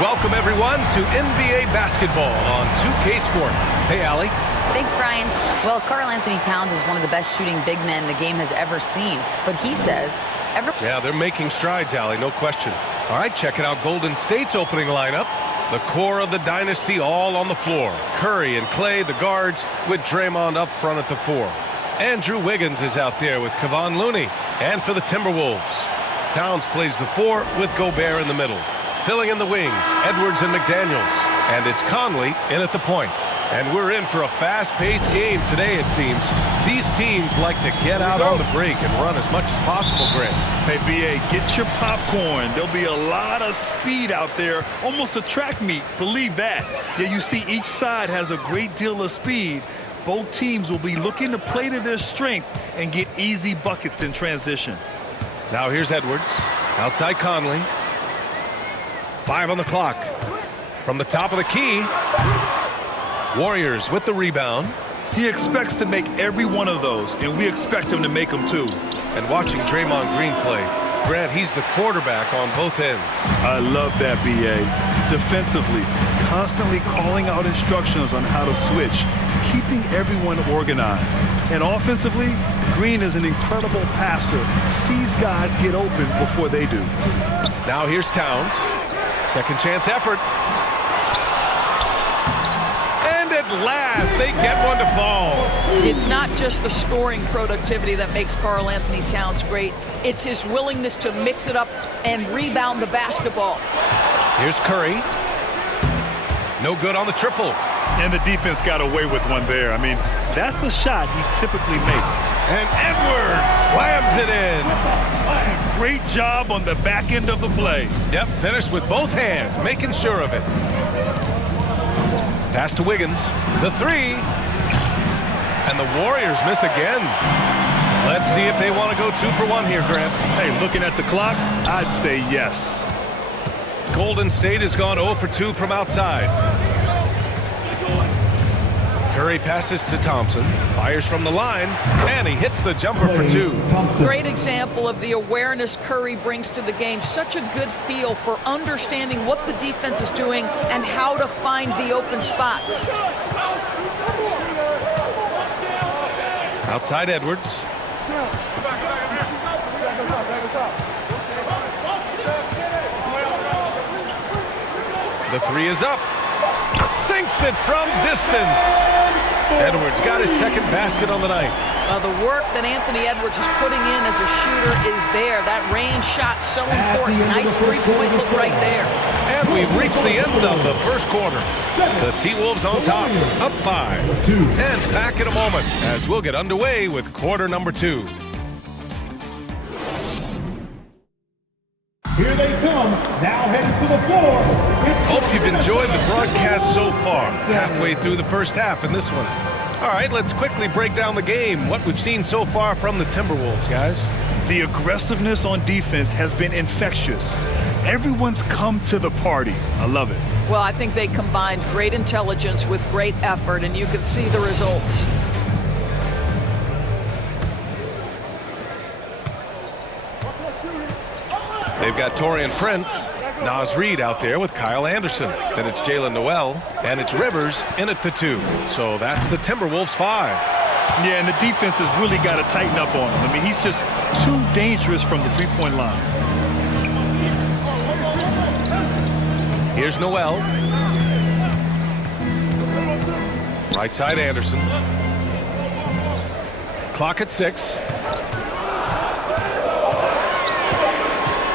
Welcome, everyone, to NBA basketball on 2K Sport. Hey, Allie. Thanks, Brian. Well, Karl Anthony Towns is one of the best shooting big men the game has ever seen. But he says... Yeah, they're making strides, Allie, no question. All right, checking out Golden State's opening lineup. The core of the dynasty all on the floor. Curry and Klay, the guards, with Draymond up front at the 4. Andrew Wiggins is out there with Kevon Looney. And for the Timberwolves, Towns plays the 4 with Gobert in the middle. Filling in the wings, Edwards and McDaniels. And it's Conley in at the point. And we're in for a fast-paced game today, it seems. These teams like to get out on the break and run as much as possible, Grant. Hey, B.A., get your popcorn. There'll be a lot of speed out there, almost a track meet. Believe that. Yeah, you see each side has a great deal of speed. Both teams will be looking to play to their strength and get easy buckets in transition. Now here's Edwards. Outside Conley. 5 on the clock. From the top of the key. Warriors with the rebound. He expects to make every one of those, and we expect him to make them too. And watching Draymond Green play, Grant, he's the quarterback on both ends. I love that, B.A. Defensively, constantly calling out instructions on how to switch, keeping everyone organized. And offensively, Green is an incredible passer, sees guys get open before they do. Now here's Towns. Second chance effort. At last, they get one to fall. It's not just the scoring productivity that makes Karl Anthony Towns great. It's his willingness to mix it up and rebound the basketball. Here's Curry. No good on the triple. And the defense got away with one there. I mean, that's a shot he typically makes. And Edwards slams it in. Great job on the back end of the play. Yep, finished with both hands, making sure of it. Pass to Wiggins, the 3, and the Warriors miss again. Let's see if they want to go 2 for 1 here, Grant. Hey, looking at the clock, I'd say yes. Golden State has gone 0 for 2 from outside. Curry passes to Thompson, fires from the line, and he hits the jumper for 2. Great example of the awareness Curry brings to the game. Such a good feel for understanding what the defense is doing and how to find the open spots. Outside Edwards. The 3 is up. Sinks it from distance. Edwards got his second basket on the night. The work that Anthony Edwards is putting in as a shooter is there. That range shot so important. Nice three-point look right there. And we've reached the end of the first quarter. The T-Wolves on top, up 5. And back in a moment as we'll get underway with quarter number 2. Here they come, now heading to the floor. Hope you've enjoyed the broadcast so far. Halfway through the first half in this one. All right, let's quickly break down the game. What we've seen so far from the Timberwolves, guys. The aggressiveness on defense has been infectious. Everyone's come to the party. I love it. Well, I think they combined great intelligence with great effort, and you can see the results. They've got Taurean Prince, Naz Reid out there with Kyle Anderson. Then it's Jalen Noel, and it's Rivers in at the 2. So that's the Timberwolves 5. Yeah, and the defense has really got to tighten up on him. I mean, he's just too dangerous from the three-point line. Here's Noel. Right side Anderson. Clock at 6.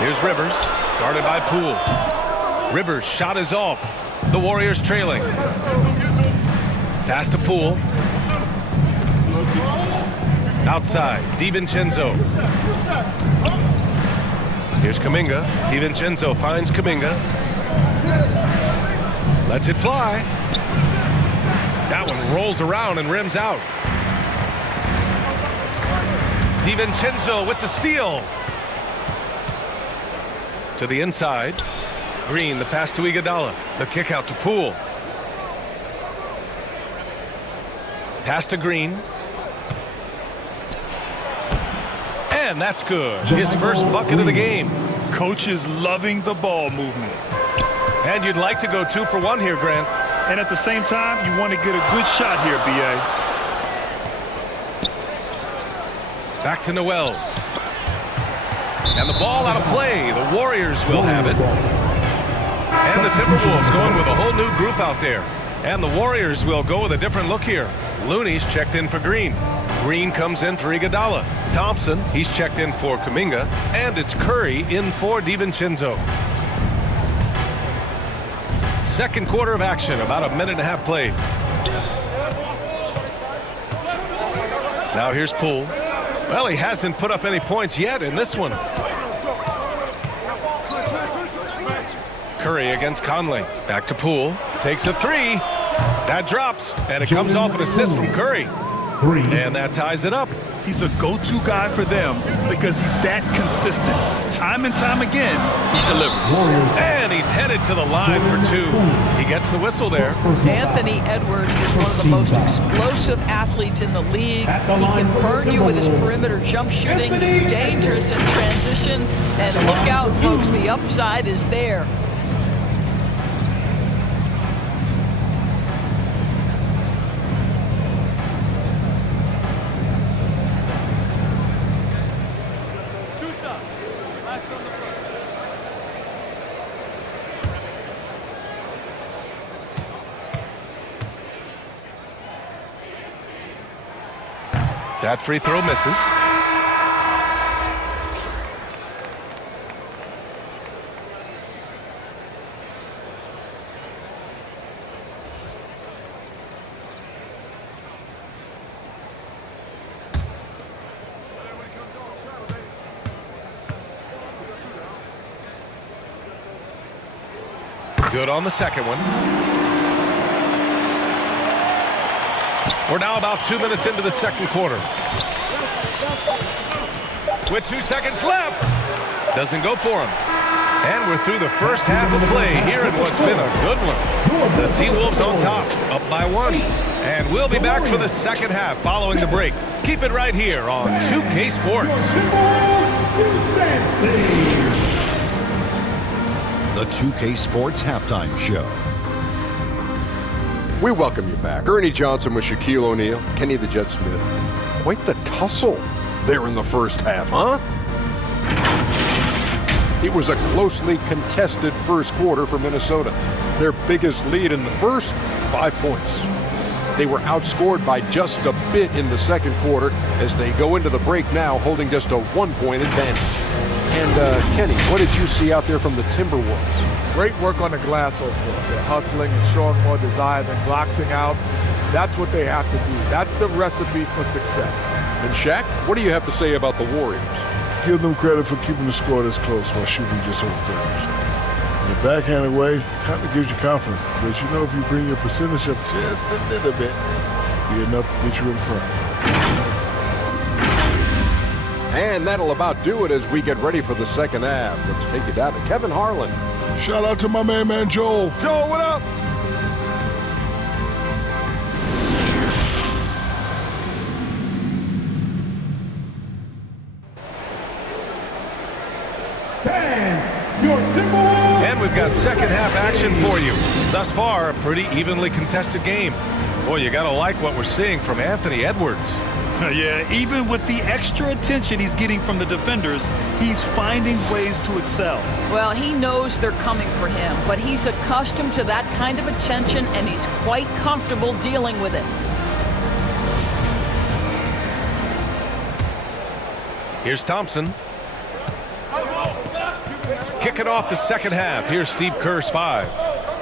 Here's Rivers, guarded by Poole. Rivers' shot is off. The Warriors trailing. Pass to Poole. Outside, DiVincenzo. Here's Kuminga. DiVincenzo finds Kuminga. Lets it fly. That one rolls around and rims out. DiVincenzo with the steal. To the inside. Green, the pass to Iguodala. The kick out to Poole. Pass to Green. And that's good. His first bucket of the game. Coach is loving the ball movement. And you'd like to go 2 for 1 here, Grant. And at the same time, you want to get a good shot here, B.A. Back to Noel. And the ball out of play. The Warriors will have it. And the Timberwolves going with a whole new group out there. And the Warriors will go with a different look here. Looney's checked in for Green. Green comes in for Iguodala. Thompson, he's checked in for Kuminga. And it's Curry in for DiVincenzo. Second quarter of action, about a minute and a half played. Now here's Poole. Well, he hasn't put up any points yet in this one. Curry against Conley. Back to Poole. Takes a 3. That drops, and it comes off an assist from Curry. And that ties it up. He's a go-to guy for them because he's that consistent. Time and time again, he delivers. And he's headed to the line for 2. He gets the whistle there. Anthony Edwards is one of the most explosive athletes in the league. He can burn you with his perimeter jump shooting. He's dangerous in transition. And look out, folks, the upside is there. That free throw misses. Good on the second one. We're now about 2 minutes into the second quarter. With 2 seconds left. Doesn't go for him. And we're through the first half of play here in what's been a good one. The T-Wolves on top, up by 1. And we'll be back for the second half following the break. Keep it right here on 2K Sports. The 2K Sports Halftime Show. We welcome you back. Ernie Johnson with Shaquille O'Neal, Kenny the Jet Smith. Quite the tussle there in the first half, huh? It was a closely contested first quarter for Minnesota. Their biggest lead in the first, 5 points. They were outscored by just a bit in the second quarter as they go into the break now holding just a 1-point advantage. And Kenny, what did you see out there from the Timberwolves? Great work on the glass so far. They're hustling and showing more desire than boxing out. That's what they have to do. That's the recipe for success. And Shaq, what do you have to say about the Warriors? Give them credit for keeping the score this close while shooting just over 30%. In the backhanded way kind of gives you confidence. But you know if you bring your percentage up just a little bit, be enough to get you in front. And that'll about do it as we get ready for the second half. Let's take it down to Kevin Harlan. Shout out to my man Joel. Joe, what up? Fans, your Timberwolves. And we've got second half action for you. Thus far, a pretty evenly contested game. Boy, you got to like what we're seeing from Anthony Edwards. Yeah, even with the extra attention he's getting from the defenders, he's finding ways to excel. Well, he knows they're coming for him, but he's accustomed to that kind of attention, and he's quite comfortable dealing with it. Here's Thompson. Kicking off the second half. Here's Steve Kerr's 5.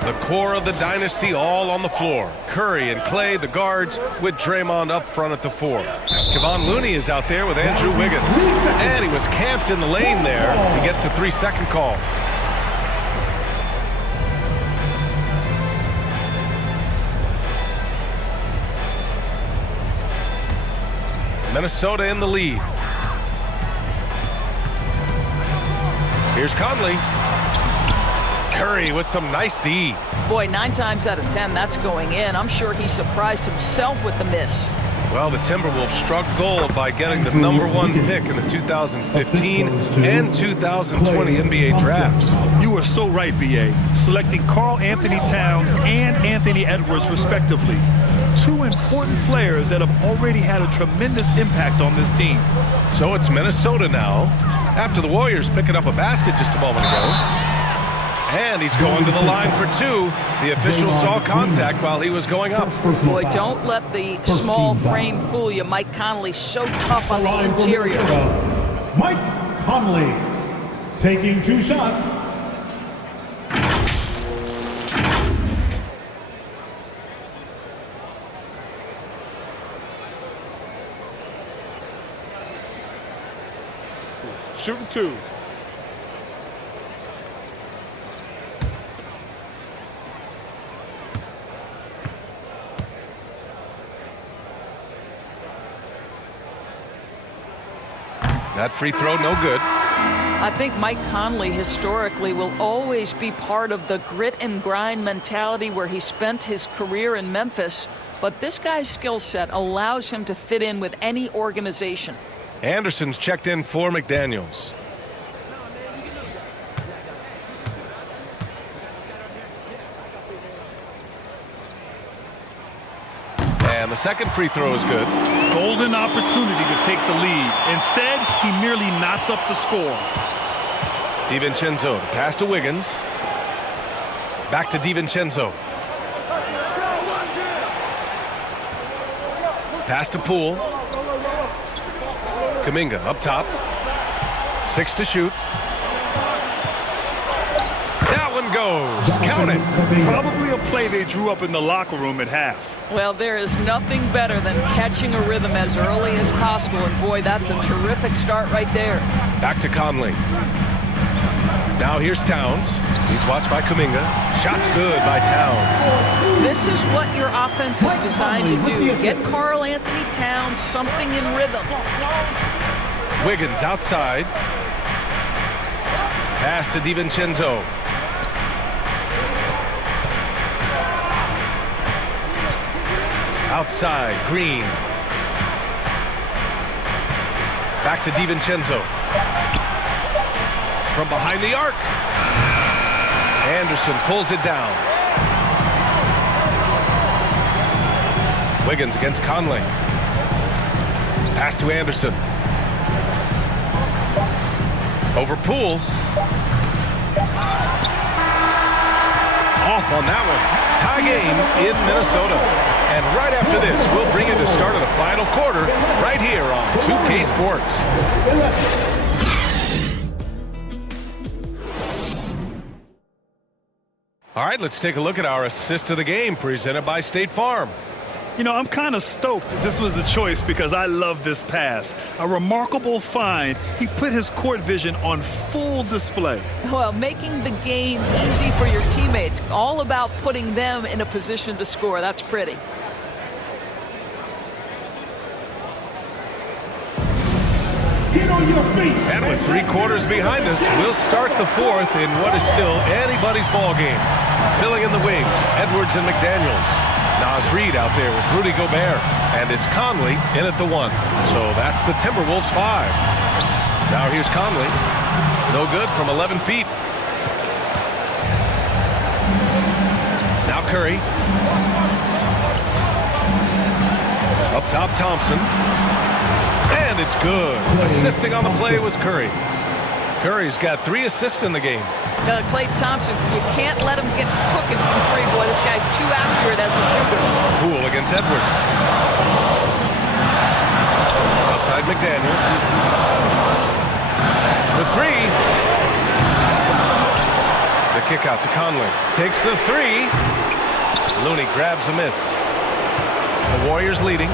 The core of the dynasty all on the floor. Curry and Clay, the guards, with Draymond up front at the 4. Kevon Looney is out there with Andrew Wiggins. And he was camped in the lane there. He gets a 3-second call. Minnesota in the lead. Here's Conley. Curry with some nice D. Boy, 9 times out of 10, that's going in. I'm sure he surprised himself with the miss. Well, the Timberwolves struck gold by getting the #1 pick in the 2015 and 2020 NBA drafts. You You are so right, B.A. Selecting Karl Anthony Towns and Anthony Edwards, respectively. Two important players that have already had a tremendous impact on this team. So it's Minnesota now, after the Warriors picking up a basket just a moment ago. And he's going to the line for two. The official saw contact while he was going up. Boy, don't let the small frame fool you. Mike Conley so tough on the interior. Mike Conley taking 2 shots. Shooting 2. That free throw, no good. I think Mike Conley historically will always be part of the grit and grind mentality where he spent his career in Memphis. But this guy's skill set allows him to fit in with any organization. Anderson's checked in for McDaniels. And the second free throw is good. Golden opportunity to take the lead. Instead, he merely knots up the score. DiVincenzo, the pass to Wiggins. Back to DiVincenzo. Pass to Poole. Kuminga up top. 6 to shoot. That one goes. Count it. Probably a play they drew up in the locker room at half. Well, there is nothing better than catching a rhythm as early as possible. And boy, that's a terrific start right there. Back to Conley. Now here's Towns. He's watched by Kuminga. Shot's good by Towns. This is what your offense is designed to do. Get Karl Anthony Towns something in rhythm. Wiggins outside. Pass to DiVincenzo. Outside, Green. Back to DiVincenzo. From behind the arc. Anderson pulls it down. Wiggins against Conley. Pass to Anderson. Over Poole. Off on that one. Tie game in Minnesota. And right after this, we'll bring you the start of the final quarter right here on 2K Sports. All right, let's take a look at our assist of the game presented by State Farm. You know, I'm kind of stoked this was a choice because I love this pass. A remarkable find. He put his court vision on full display. Well, making the game easy for your teammates. All about putting them in a position to score. That's pretty. And with 3 quarters behind us, we'll start the fourth in what is still anybody's ball game. Filling in the wings, Edwards and McDaniels. Naz Reid out there with Rudy Gobert. And it's Conley in at the 1. So that's the Timberwolves 5. Now here's Conley. No good from 11 feet. Now Curry. Up top, Thompson. And it's good. Assisting on the play was Curry. Curry's got 3 assists in the game. Klay Thompson, you can't let him get cooking from 3. Boy, this guy's too accurate as a shooter. Poole against Edwards. Outside McDaniels. For 3. The kick out to Conley. Takes the 3. Looney grabs a miss. The Warriors leading.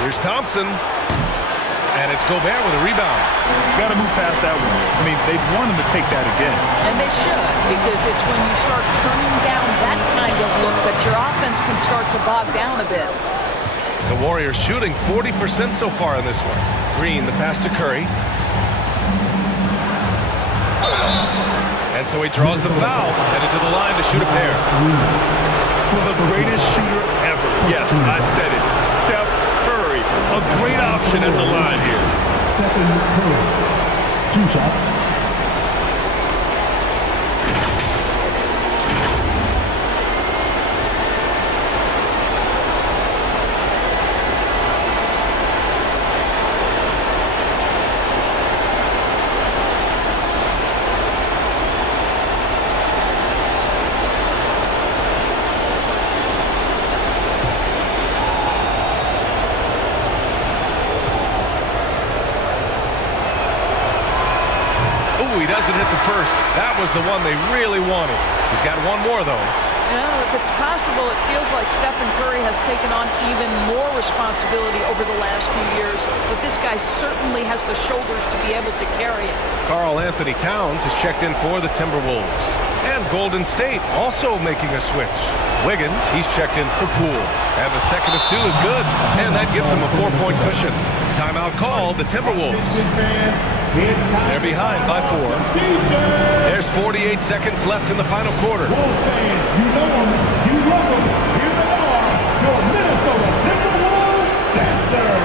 Here's Thompson. And it's Gobert with a rebound. You got to move past that one. I mean, they want him to take that again. And they should, because it's when you start turning down that kind of look that your offense can start to bog down a bit. The Warriors shooting 40% so far in this one. Green, the pass to Curry. And so he draws the foul, headed to the line to shoot a pair. The greatest shooter ever. Yes, I said it. Steph Curry, a great option at the line here. Stephen Curry, 2 shots. Ooh, he doesn't hit the first. That was the one they really wanted. He's got one more, though. You know, if it's possible, it feels like Stephen Curry has taken on even more responsibility over the last few years, but this guy certainly has the shoulders to be able to carry it. Karl Anthony Towns has checked in for the Timberwolves. And Golden State also making a switch. Wiggins, he's checked in for Poole. And the second of two is good. And that gives him a 4-point cushion. Timeout called, the Timberwolves. They're behind by 4. There's 48 seconds left in the final quarter. Wolves fans, you know them, you love them. Here they are, your Minnesota Timberwolves dancers.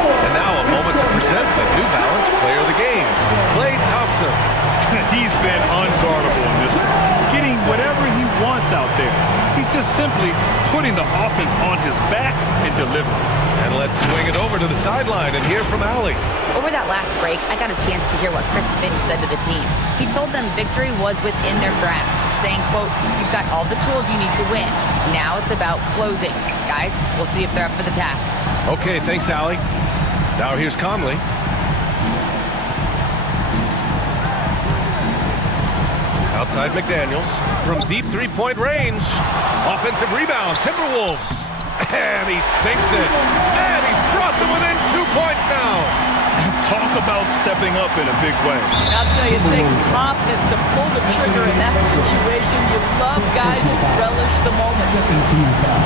And now a moment to present the New Balance Player of the Game, Klay Thompson. He's been unguardable in this one, getting whatever he wants out there. He's just simply putting the offense on his back and delivering. And let's swing it over to the sideline and hear from Allie. Over that last break, I got a chance to hear what Chris Finch said to the team. He told them victory was within their grasp, saying, quote, "You've got all the tools you need to win. Now it's about closing. Guys, we'll see if they're up for the task." Okay, thanks, Allie. Now here's Conley. Outside McDaniels from deep three-point range. Offensive rebound, Timberwolves. And he sinks it. And he's brought them within 2 points now. Talk about stepping up in a big way. I'll tell you, it takes confidence to pull the trigger in that situation. You love guys who relish the moment. Second team foul.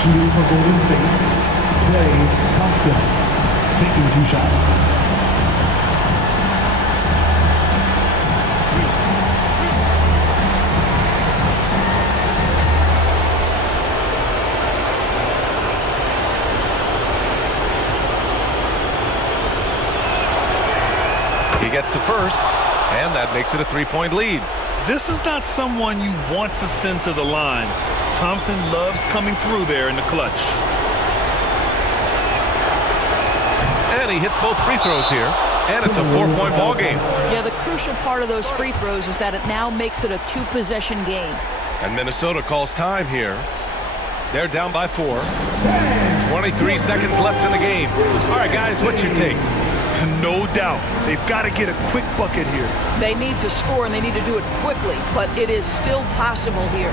Shooting for Golden State, Klay Thompson, taking 2 shots. He gets the first, and that makes it a 3-point lead. This is not someone you want to send to the line. Thompson loves coming through there in the clutch. And he hits both free throws here, and it's a 4-point ball game. Yeah, the crucial part of those free throws is that it now makes it a 2-possession game. And Minnesota calls time here. They're down by 4. 23 seconds left in the game. All right, guys, what's your take? No doubt. They've got to get a quick bucket here. They need to score, and they need to do it quickly, but it is still possible here.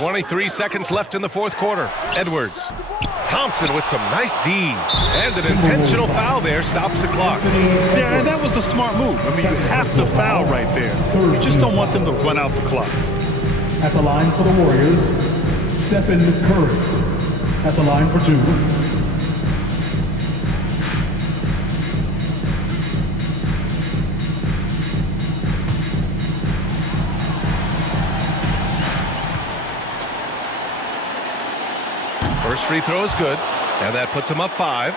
23 seconds left in the fourth quarter. Edwards. Thompson with some nice D. And an intentional foul there stops the clock. Yeah, and that was a smart move. I mean, you have to foul right there. You just don't want them to run out the clock. At the line for the Warriors, Stephen Curry. At the line for 2. First free throw is good, and that puts him up 5.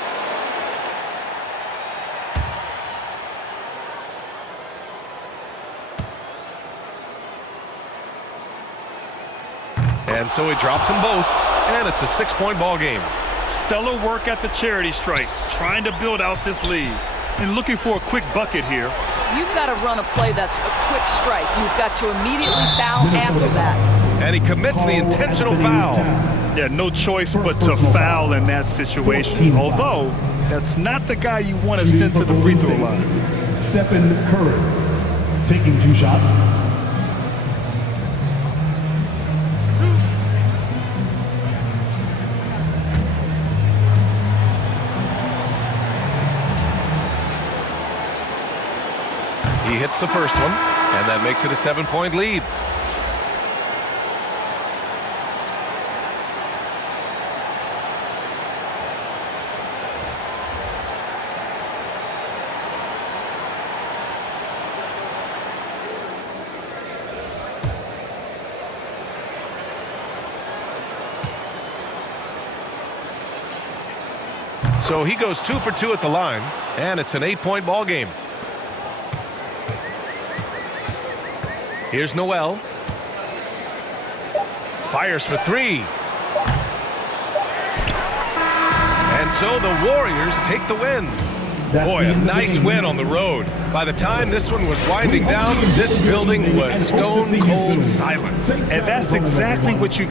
And so he drops them both, and it's a 6-point ball game. Stellar work at the charity stripe, trying to build out this lead. And looking for a quick bucket here. You've got to run a play that's a quick strike. You've got to immediately foul after that. And he commits the intentional foul. Yeah, no choice but to foul in that situation. Although, that's not the guy you want to send to the free throw line. Stephen Curry taking 2 shots. He hits the first one, and that makes it a 7-point lead. So he goes 2 for 2 at the line, and it's an 8-point ball game. Here's Noel. Fires for 3. And so the Warriors take the win. Boy, a nice win on the road. By the time this one was winding down, this building was stone cold silent. And that's exactly what you